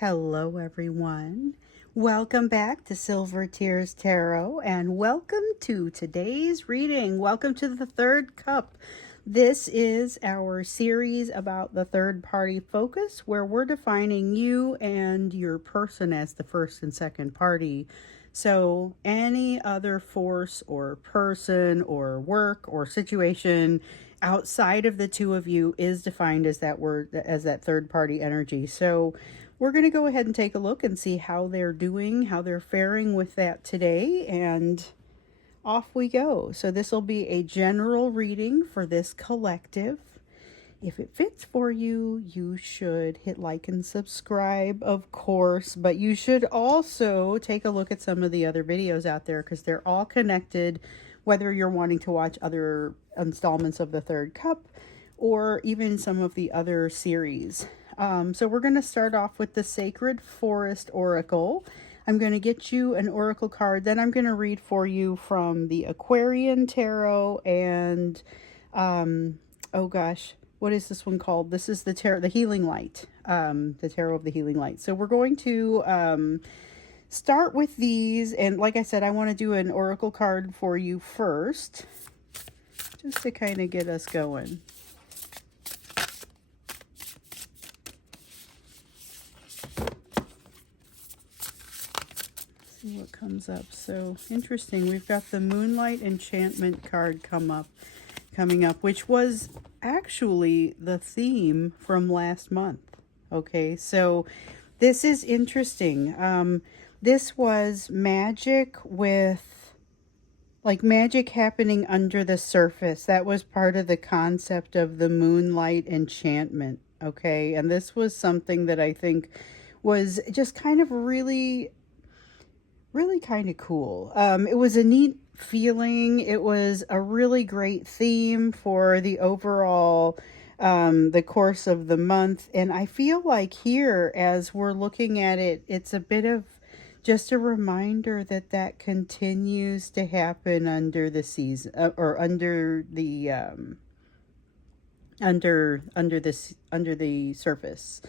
Hello, everyone. Welcome back to Silver Tears Tarot, and welcome to today's reading. Welcome to the third cup. This is our series about the third party focus, where we're defining you and your person as the first and second party. So any other force or person or work or situation outside of the two of you is defined as that word, as that third party energy. So we're going to go ahead and take a look and see how they're doing, how they're faring with that today, and off we go. So this will be a general reading for this collective. If it fits for you, you should hit like and subscribe, of course, but you should also take a look at some of the other videos out there because they're all connected, whether you're wanting to watch other installments of the third cup or even some of the other series. So we're going to start off with the Sacred Forest Oracle. I'm going to get you an oracle card, then I'm going to read for you from the Aquarian Tarot and, oh gosh, what is this one called? This is the Tarot, the Healing Light, the Tarot of the Healing Light. So we're going to start with these, and like I said, I want to do an oracle card for you first, just to kind of get us going. See what comes up. So interesting. We've got the Moonlight Enchantment card coming up, which was actually the theme from last month. Okay, so this is interesting. This was magic with, like, magic happening under the surface. That was part of the concept of the Moonlight Enchantment. Okay, and this was something that I think was just kind of really kind of cool. It was a neat feeling. It was a really great theme for the overall the course of the month, and I feel like here, as we're looking at it, it's a bit of just a reminder that that continues to happen under the season, or under the under the surface.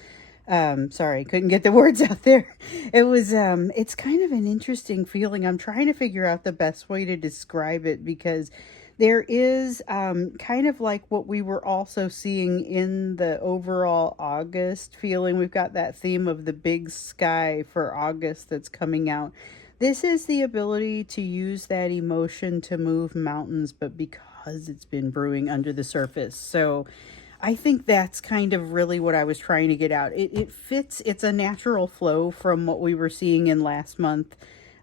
Sorry, couldn't get the words out there. It was, it's kind of an interesting feeling. I'm trying to figure out the best way to describe it, because there is, kind of like what we were also seeing in the overall August feeling. We've got that theme of the big sky for August that's coming out. This is the ability to use that emotion to move mountains, but because it's been brewing under the surface. So I think that's kind of really what I was trying to get out. It fits, it's a natural flow from what we were seeing in last month,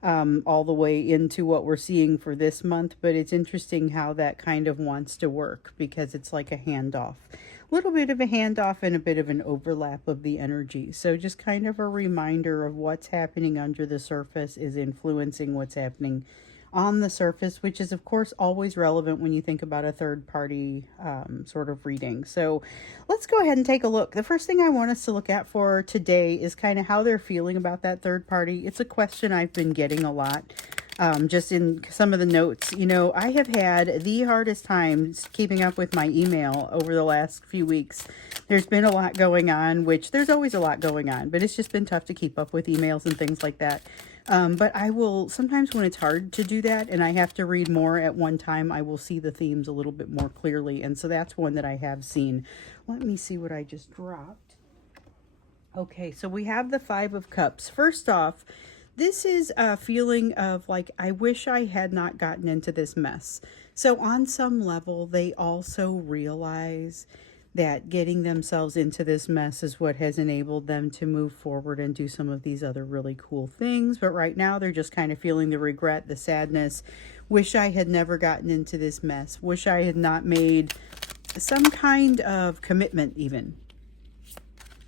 all the way into what we're seeing for this month. But it's interesting how that kind of wants to work, because it's like a handoff. A little bit of a handoff and a bit of an overlap of the energy. So just kind of a reminder of what's happening under the surface is influencing what's happening on the surface, which is of course always relevant when you think about a third party sort of reading. So let's go ahead and take a look. The first thing I want us to look at for today is kind of how they're feeling about that third party. It's a question I've been getting a lot, just in some of the notes. You know, I have had the hardest times keeping up with my email over the last few weeks. There's been a lot going on, which there's always a lot going on, but it's just been tough to keep up with emails and things like that. But I will, sometimes when it's hard to do that and I have to read more at one time, I will see the themes a little bit more clearly. And so that's one that I have seen. Let me see what I just dropped. Okay, so we have the Five of Cups. First off, this is a feeling of like, I wish I had not gotten into this mess. So on some level, they also realize that getting themselves into this mess is what has enabled them to move forward and do some of these other really cool things. But right now they're just kind of feeling the regret, the sadness. Wish I had never gotten into this mess. Wish I had not made some kind of commitment even.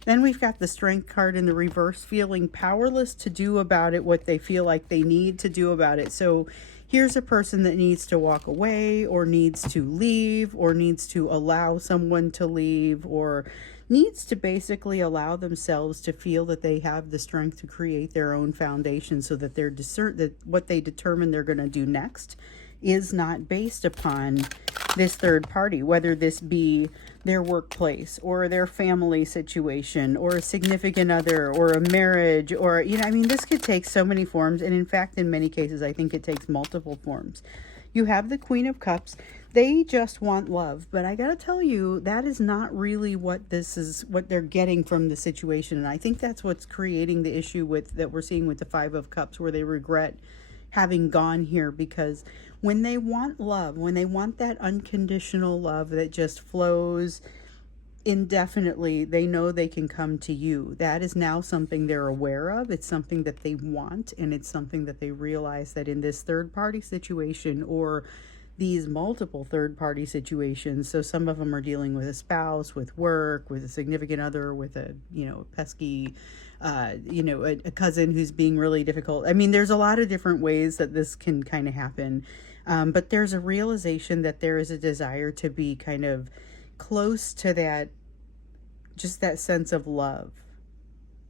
Then we've got the Strength card in the reverse, feeling powerless to do about it what they feel like they need to do about it. So here's a person that needs to walk away, or needs to leave, or needs to allow someone to leave, or needs to basically allow themselves to feel that they have the strength to create their own foundation, so that they're that what they determine they're going to do next is not based upon this third party, whether this be their workplace or their family situation or a significant other or a marriage, or, I mean, this could take so many forms. And in fact, in many cases, I think it takes multiple forms. You have the Queen of Cups. They just want love. But I got to tell you, that is not really what they're getting from the situation. And I think that's what's creating the issue that we're seeing with the Five of Cups, where they regret having gone here, because when they want love, when they want that unconditional love that just flows indefinitely, they know they can come to you. That is now something they're aware of. It's something that they want, and it's something that they realize that in this third party situation, or these multiple third party situations. So some of them are dealing with a spouse, with work, with a significant other, with a, pesky, a cousin who's being really difficult. I mean, there's a lot of different ways that this can kind of happen. But there's a realization that there is a desire to be kind of close to that, just that sense of love.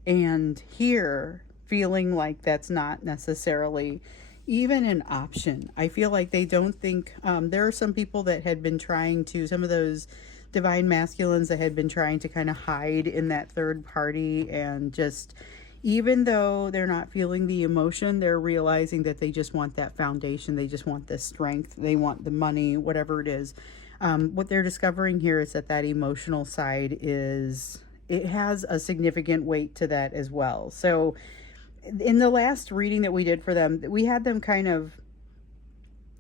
And here, feeling like that's not necessarily even an option. I feel like they don't think, there are some people that had been trying to, some of those divine masculines that had been trying to kind of hide in that third party, and just, even though they're not feeling the emotion, they're realizing that they just want that foundation. They just want the strength. They want the money, whatever it is. What they're discovering here is that emotional side it has a significant weight to that as well. So in the last reading that we did for them, we had them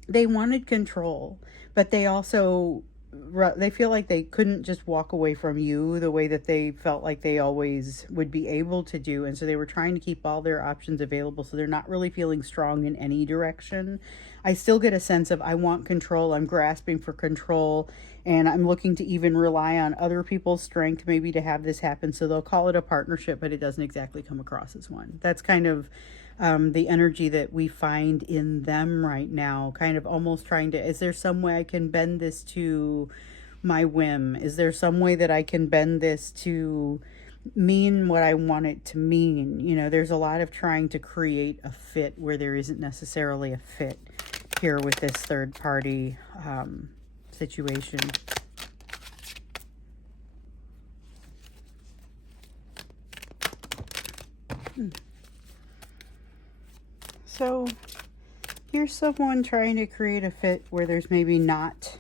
they wanted control, but they also, they feel like they couldn't just walk away from you the way that they felt like they always would be able to do. And so they were trying to keep all their options available. So they're not really feeling strong in any direction. I still get a sense of, I want control. I'm grasping for control, and I'm looking to even rely on other people's strength maybe to have this happen. So they'll call it a partnership, but it doesn't exactly come across as one. That's kind of the energy that we find in them right now, kind of almost trying to, is there some way I can bend this to my whim? Is there some way that I can bend this to mean what I want it to mean? There's a lot of trying to create a fit where there isn't necessarily a fit here with this third party situation. So here's someone trying to create a fit where there's maybe not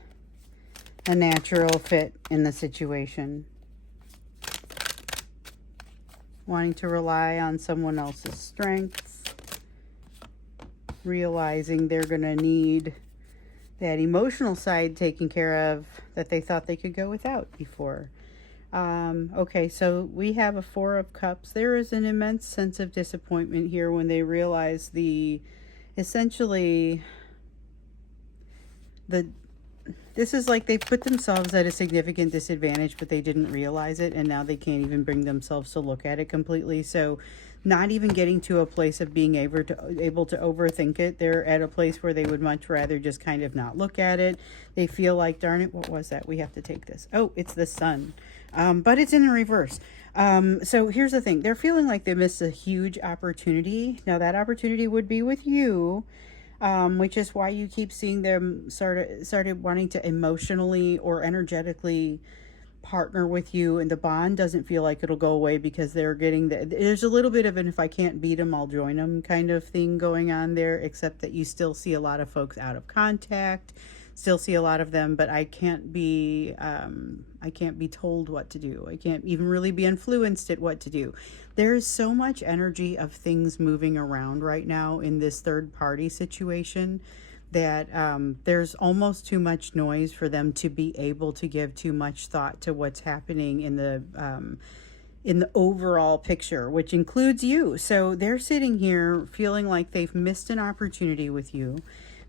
a natural fit in the situation. Wanting to rely on someone else's strengths. Realizing they're going to need that emotional side taken care of that they thought they could go without before. Okay, so we have a Four of Cups. There is an immense sense of disappointment here when they realize this is like they put themselves at a significant disadvantage, but they didn't realize it, and now they can't even bring themselves to look at it completely. So not even getting to a place of being able to overthink it. They're at a place where they would much rather just kind of not look at it. They feel like, darn it, what was that? We have to take this. Oh, it's the Sun. But it's in the reverse. So here's the thing. They're feeling like they missed a huge opportunity. Now that opportunity would be with you, which is why you keep seeing them started wanting to emotionally or energetically partner with you, and the bond doesn't feel like it'll go away, because they're getting there's a little bit of an, if I can't beat them, I'll join them kind of thing going on there, except that you still see a lot of folks out of contact, still see a lot of them, but I can't be told what to do. I can't even really be influenced at what to do. There is so much energy of things moving around right now in this third party situation that there's almost too much noise for them to be able to give too much thought to what's happening in the overall picture, which includes you. So they're sitting here feeling like they've missed an opportunity with you,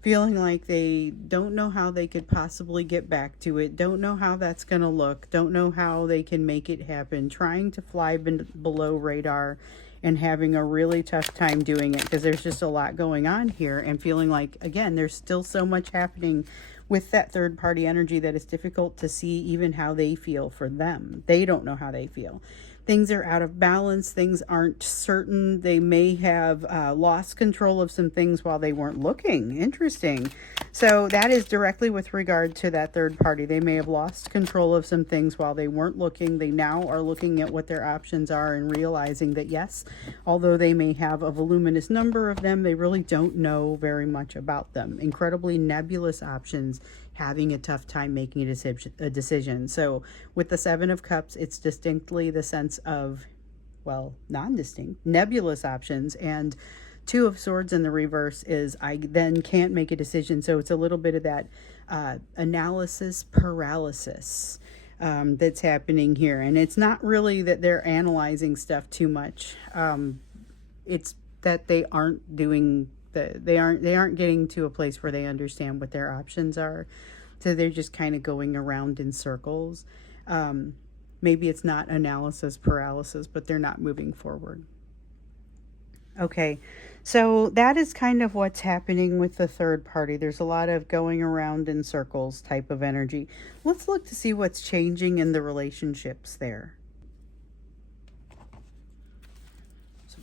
feeling like they don't know how they could possibly get back to it, don't know how that's going to look, don't know how they can make it happen, trying to fly below radar and having a really tough time doing it, because there's just a lot going on here, and feeling like, again, there's still so much happening with that third party energy that it's difficult to see even how they feel for them. They don't know how they feel. things are out of balance, things aren't certain. They may have lost control of some things while they weren't looking. Interesting. So that is directly with regard to that third party. They may have lost control of some things while they weren't looking. They now are looking at what their options are and realizing that, yes, although they may have a voluminous number of them, they really don't know very much about them. Incredibly nebulous options, having a tough time making a decision. So with the Seven of Cups, it's distinctly the sense of, well, non-distinct, nebulous options. And Two of Swords in the reverse is I then can't make a decision. So it's a little bit of that analysis paralysis that's happening here. And it's not really that they're analyzing stuff too much. It's that they aren't doing they aren't getting to a place where they understand what their options are. So they're just kind of going around in circles. Maybe it's not analysis paralysis, but they're not moving forward. Okay, so that is kind of what's happening with the third party. There's a lot of going around in circles type of energy. Let's look to see what's changing in the relationships there.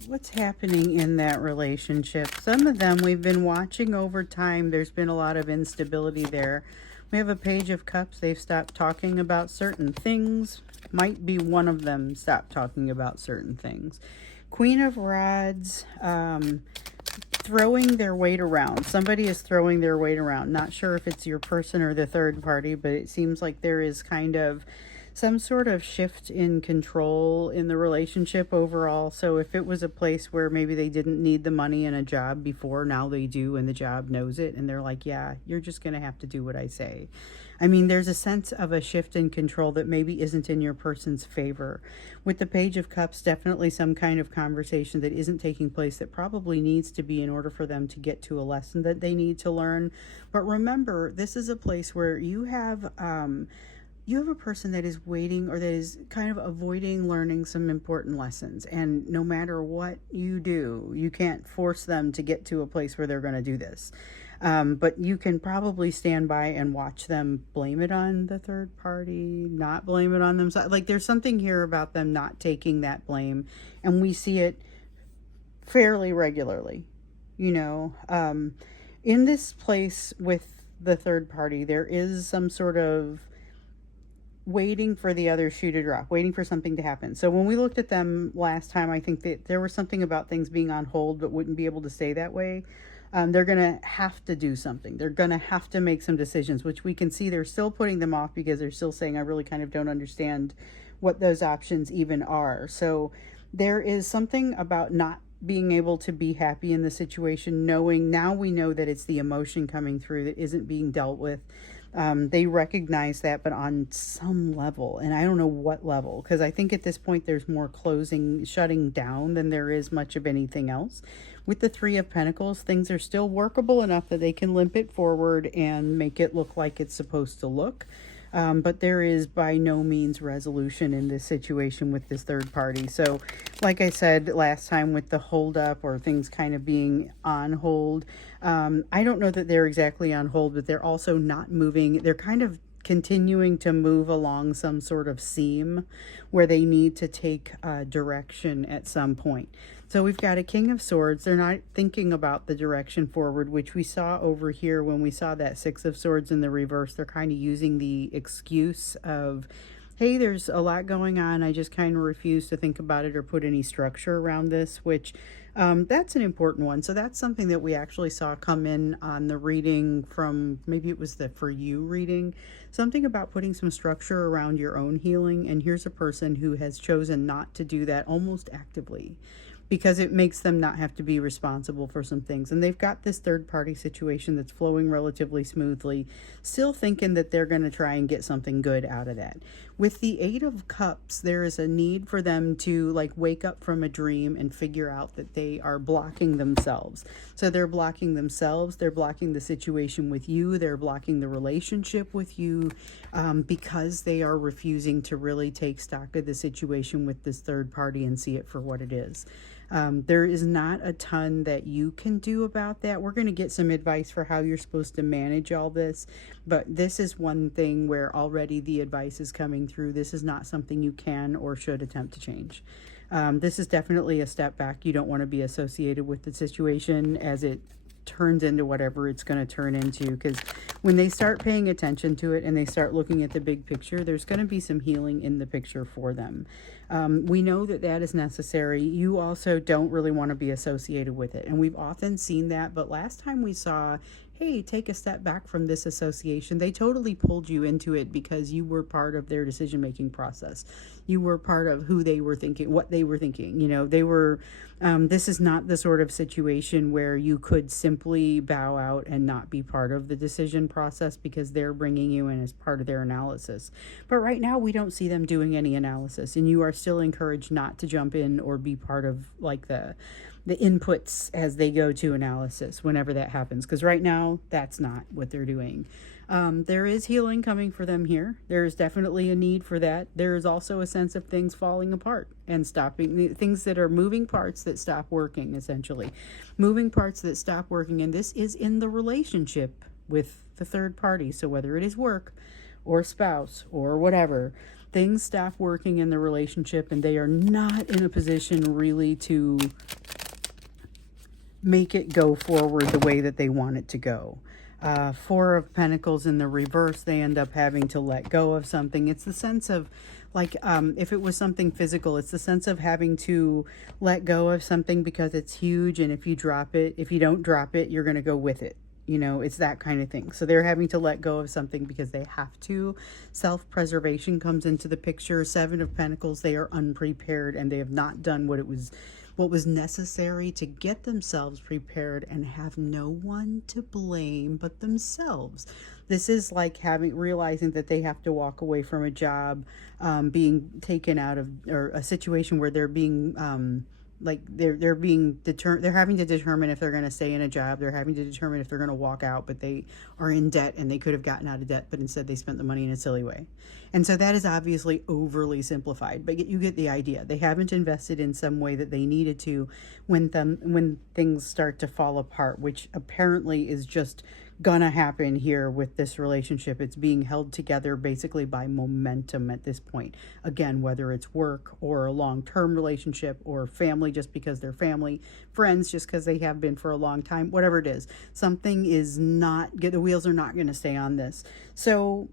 What's happening in that relationship? Some of them we've been watching over time. There's been a lot of instability there. We have a Page of Cups. They've stopped talking about certain things. Might be one of them stopped talking about certain things. Queen of Rods, throwing their weight around. Somebody is throwing their weight around. Not sure if it's your person or the third party, but it seems like there is kind of some sort of shift in control in the relationship overall. So if it was a place where maybe they didn't need the money and a job before, now they do, and the job knows it, and they're like, yeah, you're just going to have to do what I say. I mean, there's a sense of a shift in control that maybe isn't in your person's favor. With the Page of Cups, definitely some kind of conversation that isn't taking place that probably needs to be in order for them to get to a lesson that they need to learn. But remember, this is a place where you have a person that is waiting, or that is kind of avoiding learning some important lessons. And no matter what you do, you can't force them to get to a place where they're going to do this. But you can probably stand by and watch them blame it on the third party, not blame it on themselves. Like, there's something here about them not taking that blame. And we see it fairly regularly, in this place with the third party. There is some sort of waiting for the other shoe to drop, waiting for something to happen. So when we looked at them last time, I think that there was something about things being on hold but wouldn't be able to stay that way. They're going to have to do something. They're going to have to make some decisions, which we can see they're still putting them off because they're still saying, I really kind of don't understand what those options even are. So there is something about not being able to be happy in the situation, knowing now we know that it's the emotion coming through that isn't being dealt with. They recognize that, but on some level, and I don't know what level, because I think at this point there's more shutting down than there is much of anything else. With the Three of Pentacles, things are still workable enough that they can limp it forward and make it look like it's supposed to look. But there is by no means resolution in this situation with this third party. So like I said last time with the hold up or things kind of being on hold, I don't know that they're exactly on hold, but they're also not moving. They're kind of continuing to move along some sort of seam where they need to take direction at some point. So we've got a King of Swords. They're not thinking about the direction forward, which we saw over here when we saw that Six of Swords in the reverse. They're kind of using the excuse of, hey, there's a lot going on. I just kind of refuse to think about it or put any structure around this, which that's an important one. So that's something that we actually saw come in on the reading from, maybe it was the For You reading, something about putting some structure around your own healing. And here's a person who has chosen not to do that almost actively, because it makes them not have to be responsible for some things. And they've got this third party situation that's flowing relatively smoothly, still thinking that they're going to try and get something good out of that. With the Eight of Cups, there is a need for them to like wake up from a dream and figure out that they are blocking themselves. So they're blocking themselves, they're blocking the situation with you, they're blocking the relationship with you, because they are refusing to really take stock of the situation with this third party and see it for what it is. There is not a ton that you can do about that. We're going to get some advice for how you're supposed to manage all this, but this is one thing where already the advice is coming through. This is not something you can or should attempt to change. This is definitely a step back. You don't want to be associated with the situation as it turns into whatever it's going to turn into, because when they start paying attention to it and they start looking at the big picture, there's going to be some healing in the picture for them. We know that that is necessary. You also don't really want to be associated with it, and we've often seen that. But last time we saw, hey, take a step back from this association, they totally pulled you into it because you were part of their decision making process. You were part of who they were thinking, what they were thinking. You know, they were this is not the sort of situation where you could simply bow out and not be part of the decision process because they're bringing you in as part of their analysis. But right now we don't see them doing any analysis, and you are still encouraged not to jump in or be part of like the inputs as they go to analysis whenever that happens, because right now that's not what they're doing. There is healing coming for them here. There is definitely a need for that. There is also a sense of things falling apart and stopping, things that are moving parts that stop working, essentially. Moving parts that stop working, and this is in the relationship with the third party. So whether it is work or spouse or whatever, things stop working in the relationship and they are not in a position really to make it go forward the way that they want it to go. Four of Pentacles in the reverse, they end up having to let go of something. It's the sense of, like, if it was something physical, it's the sense of having to let go of something because it's huge, and if you don't drop it, you're going to go with it. You know, it's that kind of thing. So they're having to let go of something because they have to. Self-preservation comes into the picture. Seven of Pentacles, they are unprepared and they have not done what was necessary to get themselves prepared and have no one to blame but themselves. This is like realizing that they have to walk away from a job, being taken out of, or a situation where they're being they're having to determine if they're going to stay in a job. They're having to determine if they're going to walk out, but they are in debt and they could have gotten out of debt, but instead they spent the money in a silly way. And so that is obviously overly simplified, but you get the idea. They haven't invested in some way that they needed to when things start to fall apart, which apparently is just gonna happen here with this relationship. It's being held together basically by momentum at this point. Again, whether it's work or a long-term relationship or family just because they're family, friends just because they have been for a long time, whatever it is, something is not, the wheels are not going to stay on this. So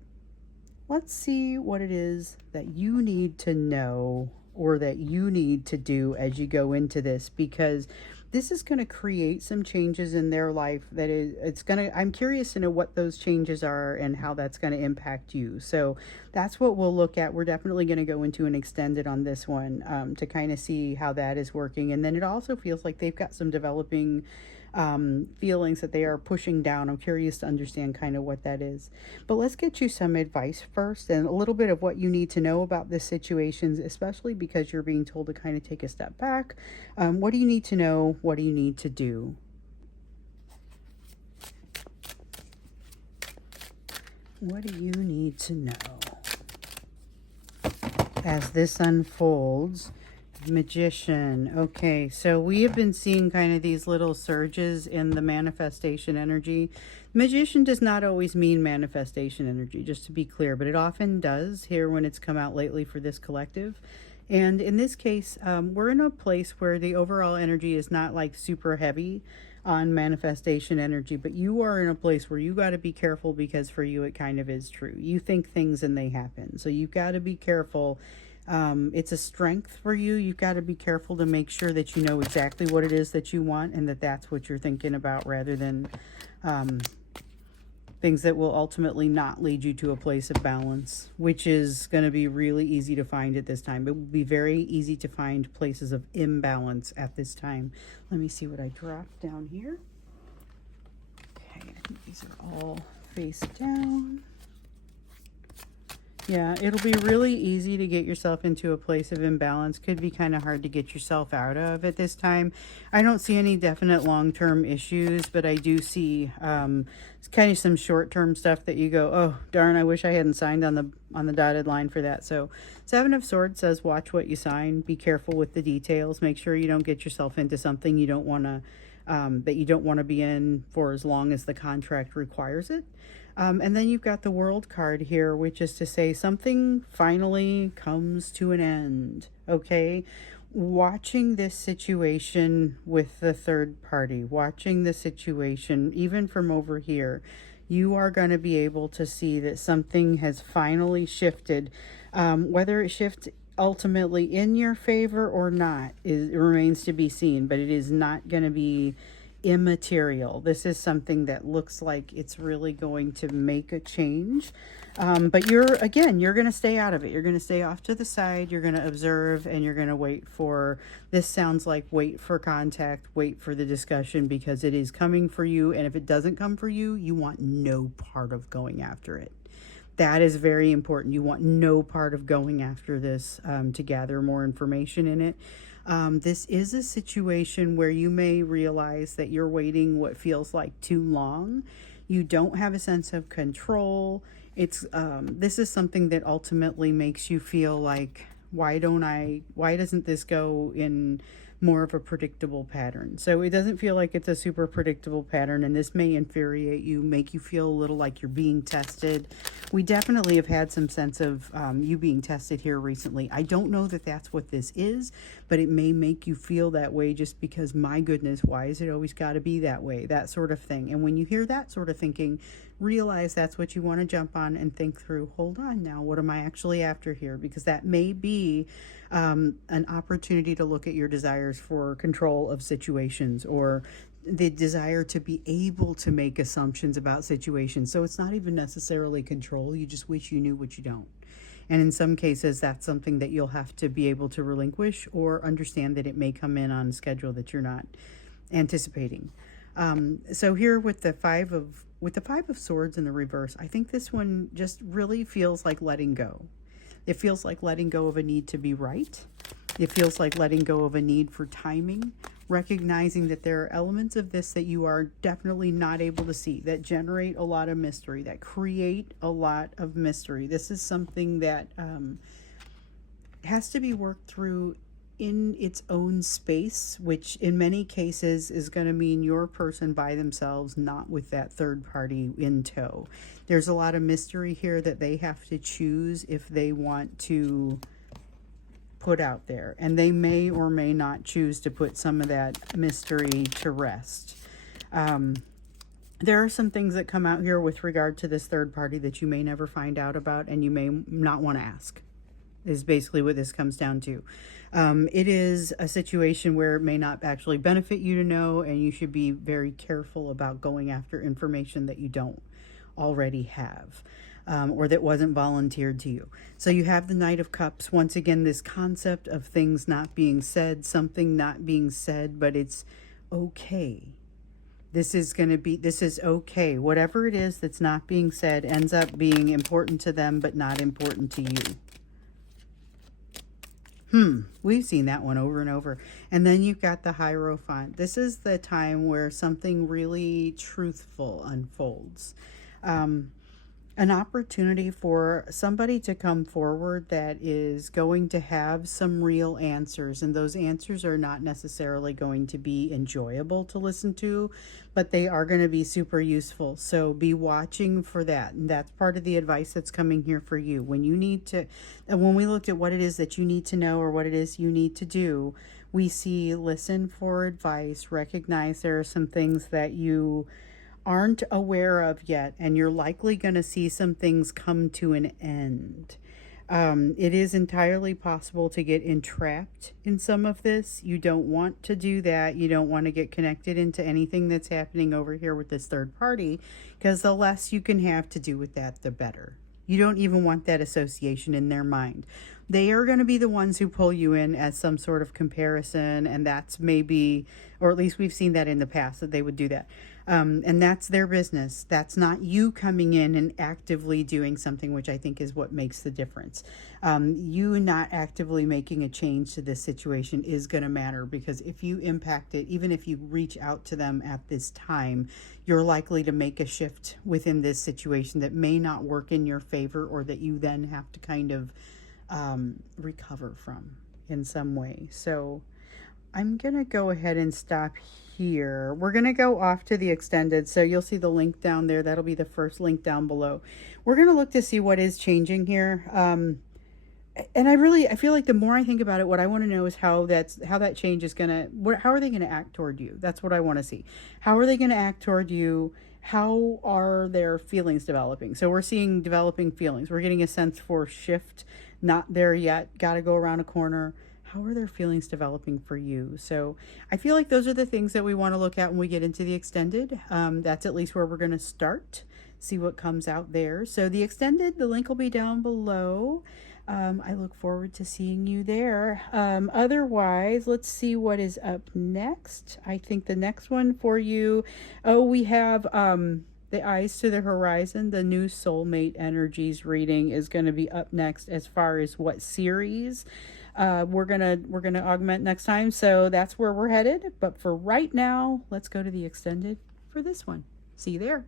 let's see what it is that you need to know or that you need to do as you go into this, because this is going to create some changes in their life I'm curious to know what those changes are and how that's going to impact you. So that's what we'll look at. We're definitely going to go into an extended on this one, to kind of see how that is working. And then it also feels like they've got some developing feelings that they are pushing down. I'm curious to understand kind of what that is. But let's get you some advice first and a little bit of what you need to know about this situation, especially because you're being told to kind of take a step back. What do you need to know? What do you need to do? What do you need to know as this unfolds? Magician. Okay, so we have been seeing kind of these little surges in the manifestation energy. Magician does not always mean manifestation energy, just to be clear, but it often does here when it's come out lately for this collective. And in this case, we're in a place where the overall energy is not like super heavy on manifestation energy, but you are in a place where you got to be careful, because for you it kind of is true. You think things and they happen, so you've got to be careful. It's a strength for you. You've got to be careful to make sure that you know exactly what it is that you want and that that's what you're thinking about, rather than things that will ultimately not lead you to a place of balance, which is going to be really easy to find at this time. It will be very easy to find places of imbalance at this time. Let me see what I dropped down here. Okay, I think these are all face down. Yeah, it'll be really easy to get yourself into a place of imbalance. Could be kind of hard to get yourself out of at this time. I don't see any definite long-term issues, but I do see kind of some short-term stuff that you go, "Oh, darn, I wish I hadn't signed on the dotted line for that." So, Seven of Swords says watch what you sign, be careful with the details, make sure you don't get yourself into something you don't want to that you don't want to be in for as long as the contract requires it. And then you've got the World card here, which is to say something finally comes to an end. Okay. Watching this situation with the third party, watching the situation, even from over here, you are going to be able to see that something has finally shifted. Whether it shifts ultimately in your favor or not is remains to be seen, but it is not going to be immaterial. This is something that looks like it's really going to make a change. But you're going to stay out of it. You're going to stay off to the side. You're going to observe and you're going to wait for, this sounds like wait for contact, wait for the discussion because it is coming for you. And if it doesn't come for you, you want no part of going after it. That is very important. You want no part of going after this to gather more information in it. This is a situation where you may realize that you're waiting what feels like too long. You don't have a sense of control. It's this is something that ultimately makes you feel like, why doesn't this go in more of a predictable pattern? So it doesn't feel like it's a super predictable pattern, and this may infuriate you, make you feel a little like you're being tested. We definitely have had some sense of you being tested here recently. I don't know that that's what this is, but it may make you feel that way just because, my goodness, why is it always got to be that way? That sort of thing. And when you hear that sort of thinking, realize that's what you want to jump on and think through. Hold on now, what am I actually after here? Because that may be an opportunity to look at your desires for control of situations, or the desire to be able to make assumptions about situations. So it's not even necessarily control. You just wish you knew what you don't. And in some cases, that's something that you'll have to be able to relinquish or understand that it may come in on a schedule that you're not anticipating. So here with the Five of Swords in the reverse, I think this one just really feels like letting go. It feels like letting go of a need to be right. It feels like letting go of a need for timing, recognizing that there are elements of this that you are definitely not able to see, that generate a lot of mystery, that create a lot of mystery. This is something that has to be worked through in its own space, which in many cases is going to mean your person by themselves, not with that third party in tow. There's a lot of mystery here that they have to choose if they want to put out there, and they may or may not choose to put some of that mystery to rest. There are some things that come out here with regard to this third party that you may never find out about, and you may not want to ask, is basically what this comes down to. It is a situation where it may not actually benefit you to know, and you should be very careful about going after information that you don't already have, or that wasn't volunteered to you. So you have the Knight of Cups. Once again, this concept of things not being said, something not being said, but it's okay. This is okay. Whatever it is that's not being said ends up being important to them, but not important to you. We've seen that one over and over. And then you've got the Hierophant. This is the time where something really truthful unfolds. An opportunity for somebody to come forward that is going to have some real answers. And those answers are not necessarily going to be enjoyable to listen to, but they are going to be super useful. So be watching for that. And that's part of the advice that's coming here for you. When you need to, when we looked at what it is that you need to know or what it is you need to do, we see listen for advice, recognize there are some things that you aren't aware of yet, and you're likely going to see some things come to an end. It is entirely possible to get entrapped in some of this. You don't want to do that. You don't want to get connected into anything that's happening over here with this third party, because the less you can have to do with that, the better. You don't even want that association in their mind. They are going to be the ones who pull you in as some sort of comparison, and that's maybe, or at least we've seen that in the past that they would do that. And that's their business. That's not you coming in and actively doing something, which I think is what makes the difference. You not actively making a change to this situation is going to matter, because if you impact it, even if you reach out to them at this time, you're likely to make a shift within this situation that may not work in your favor, or that you then have to kind of recover from in some way. So I'm going to go ahead and stop here. We're going to go off to the extended. So you'll see the link down there. That'll be the first link down below. We're going to look to see what is changing here. And I feel like the more I think about it, what I want to know is how that change is going to, how are they going to act toward you? That's what I want to see. How are they going to act toward you? How are their feelings developing? So we're seeing developing feelings. We're getting a sense for shift, not there yet, got to go around a corner. How are their feelings developing for you? So I feel like those are the things that we want to look at when we get into the extended. That's at least where we're going to start, see what comes out there. So the extended, the link will be down below. I look forward to seeing you there. Otherwise, let's see what is up next. I think the next one for you, we have the Eyes to the Horizon. The new Soulmate Energies reading is going to be up next. As far as what series we're gonna augment next time, so that's where we're headed. But for right now, let's go to the extended for this one. See you there.